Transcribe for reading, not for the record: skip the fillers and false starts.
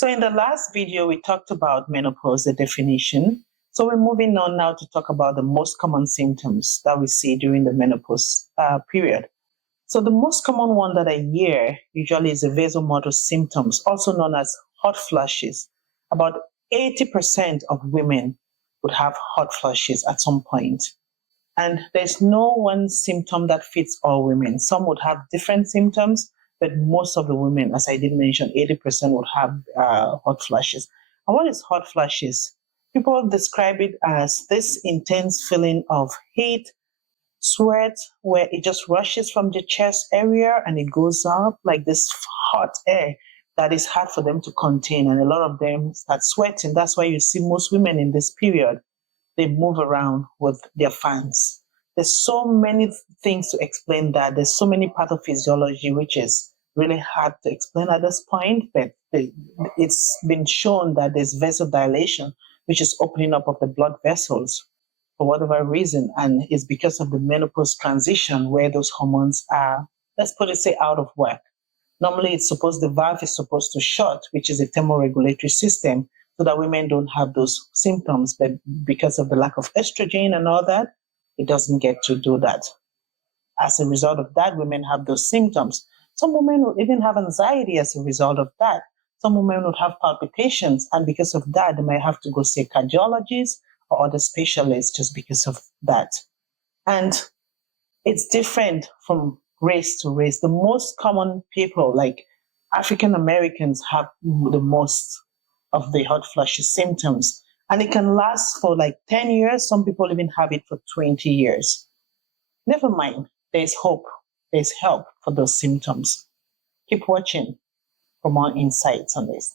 So in the last video, we talked about menopause, the definition. So we're moving on now to talk about the most common symptoms that we see during the menopause period. So the most common one that I hear usually is the vasomotor symptoms, also known as hot flashes. About 80% of women would have hot flashes at some point. And there's no one symptom that fits all women. Some would have different symptoms, but most of the women, as I did mention, 80% would have hot flashes. And what is hot flashes? People describe it as this intense feeling of heat, sweat, where it just rushes from the chest area and it goes up like this hot air that is hard for them to contain. And a lot of them start sweating. That's why you see most women in this period, they move around with their fans. There's so many things to explain that. There's so many pathophysiology, which is really hard to explain at this point, but it's been shown that there's vasodilation, which is opening up of the blood vessels for whatever reason, and it's because of the menopause transition where those hormones are, let's put it, say, out of whack. Normally, the valve is supposed to shut, which is a thermoregulatory system, so that women don't have those symptoms. But because of the lack of estrogen and all that, it doesn't get to do that. As a result of that, women have those symptoms. Some women will even have anxiety as a result of that. Some women would have palpitations, and because of that, they might have to go see a cardiologist or other specialists just because of that. And it's different from race to race. The most common people, like African Americans, have the most of the hot flashes symptoms. And it can last for like 10 years. Some people even have it for 20 years. Never mind. There's hope. There's help for those symptoms. Keep watching for more insights on this.